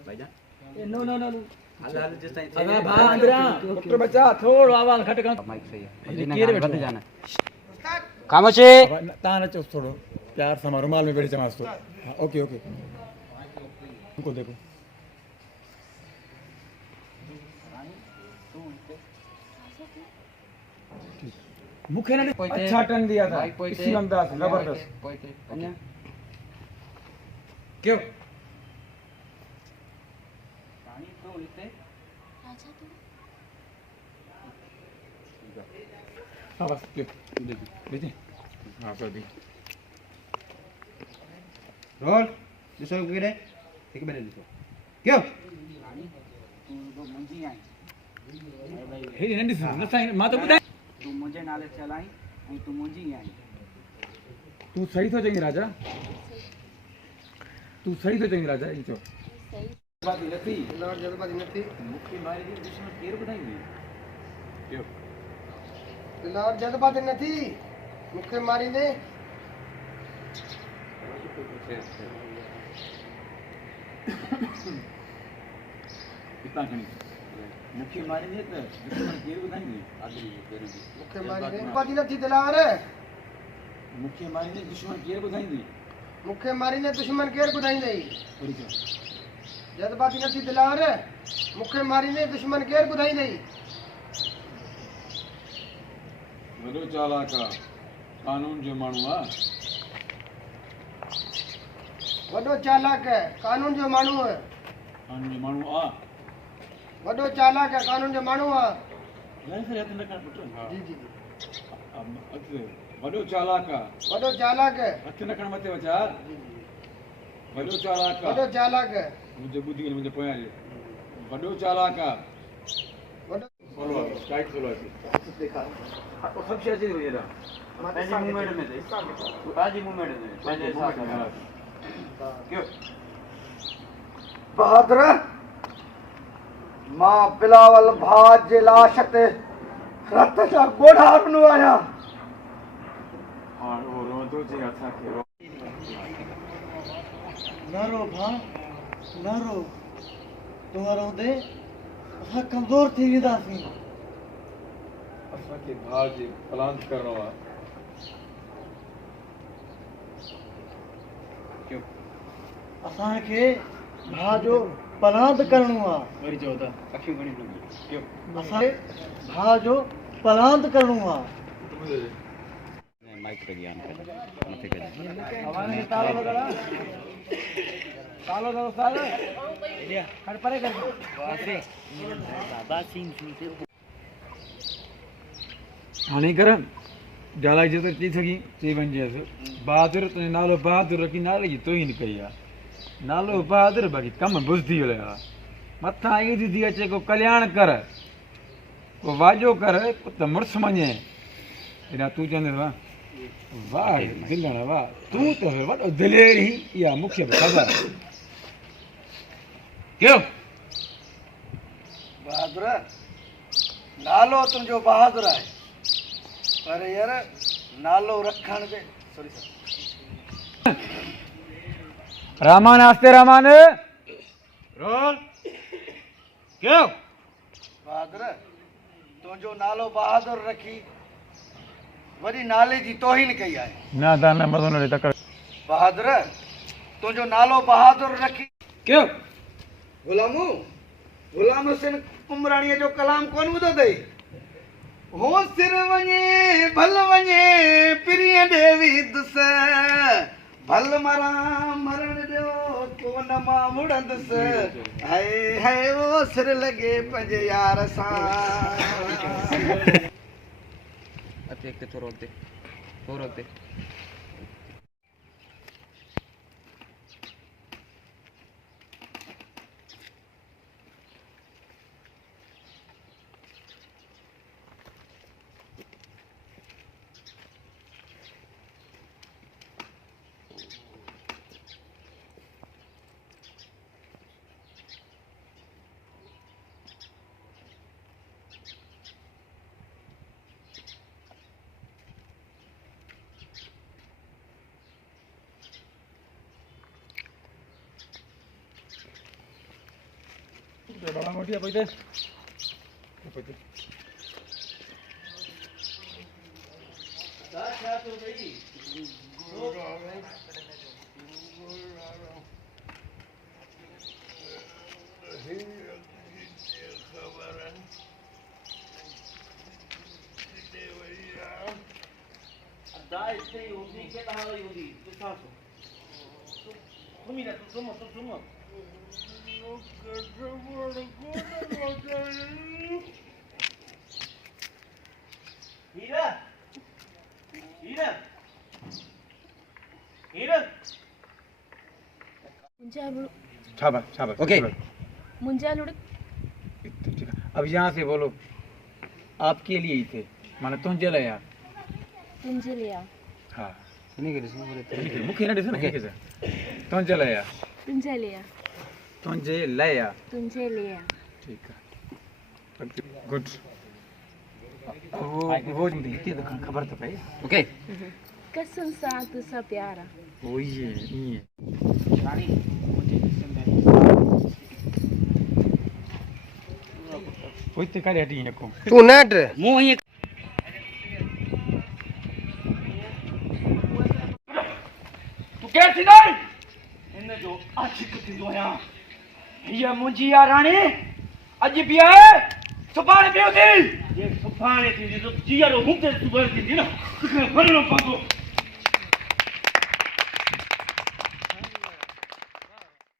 no no no no हाल जिस time अबे भाई अंदर डॉक्टर बच्चा थोड़ा आवाज घट कर माइक सही है केरे बंद बैठो जाना खामोश है ताना चो थोड़ो प्यार से हमारे रुमाल में बैठ जा तो ओके ओके उनको देखो मुखे ने अच्छा टन दिया था इसी अंदाज से जबरदस्त क्यों हाँ बस क्यों लीजिए हाँ कर दी रोल दूसरा को किधर ठीक है बैठ दूसरा क्यों हे नंदी से न साइन मां तो बुधाए तू मुझे नाले चलाई और तू मुझे ही आई तू सही तो चंगी राजा तू सही तो चंगी राजा इंचो बात नथी लड़ जल्दबाजी नथी मुक्ति मारी दी दुश्मन केर बुधाई क्यों लड़ जल्दबाजी नथी मुखे मारी दे कितना खणी मुखे मारी दे तो दुश्मन केर बुधाई आदमी केर मुखे मारी दे जल्दबाजी नथी दिलार मुखे मारी दे दुश्मन केर बुधाई मुखे मारी दे दुश्मन केर बुधाई दे जल्दबाजी नथी दिलार मुखे मारी दे दुश्मन केर बुधाई दे वडो चालाका कानून जो मानू आ वडो चालाक है कानून जो मानू है कानून जो मानू आ वडो चालाक है कानून जो मानू है नहीं सर हथ न कर पुट जी जी जी वडो चालाका वडो चालाक है हथ न कर मते वचा वडो चालाका वडो चालाक है मुझे बुद्धि ने मुझे पोया वडो चालाका वडो फॉलो स्ट्राइक फॉलो देखा और सब चीजें हुई है पहले मूवमेंट में थे आज ही मूवमेंट में पहले साथ क्यों बहादुर मां बिलावल भाज जे लाश ते रत जा गोढ़ा बनु आया और वो रो दो जे अच्छा के न रो भां न रो तुम्हारो दे असां कमज़ोर थी वेंदासीं असांखे भाउ जे पलांत करणो आहे क्यों असांखे भाउ जो पलांत करणो आहे वरी चओ था अखियूं घणी लॻी क्यों असांखे भाउ जो पलांत करणो आहे माइक पे ज्ञान कर मथे कर हवाने के तालो लगा तालो दो साल लिया हट परे कर वासे बाबा सिंह सुनते हाणे कर जाला जो तो चई सकी चई वञे बहादुर तुंहिंजो नालो बहादुर रखी नाले जी तोहिन कई आहे नालो बहादुर बाक़ी कम बुझदी वियो आहे मथां ईद थी अचे को कल्याण कर को वाजो कर त मुड़ुस मञे हेॾा तूं चवंदे वाह वाह दिलण वाह तूं त वॾो दिलेर ई इहा मूंखे बि ख़बर आहे क्यों बहादुर नालो तुंहिंजो बहादुर आहे पर यार नालो रखण दे सॉरी रामान आस्ते रामान रोल क्यों बहादुर तुंहिंजो नालो बहादुर रखी वरी नाले जी तौहीन कई आहे ना दाना मदो न तकर बहादुर तुंहिंजो नालो बहादुर रखी क्यों गुलाम हुसैन उमराणीअ जो कलाम कोन ॿुधो अथई हो सिर वञे भल वञे पिरीअ देवी दुस भल मरा मरण ॾियो कोन मां मुड़ंदुसि हाय हाय वो सिर लॻे पंहिंजे यार सां अते के थोरो अॻिते थोरो अॻिते डाला मोटिया पैसे पैसे शाबाश शाबाश ओके मुंजालुड़ ठीक है अब यहाँ से बोलो आपके लिए ही थे माने तुम जले यार तुंजलिया हाँ मुख्य ना डिसन है कैसे तुम जले यार तुंजलिया तुझे लया तुंजलिया ठीक है गुड वो मुझे इतनी तो खबर तो पाई ओके कसम साथ सा प्यारा वो ये रानी वो इतने काले हटी हैं को तू नट मुंह ये तू कैसी नहीं इन्हें जो आज कितनी दोया ये मुंजी यारानी अज पिया है सुपारी पियो थी ये सुपारी थी जो जिया रो मुंह से सुपारी थी ना फरनो पातो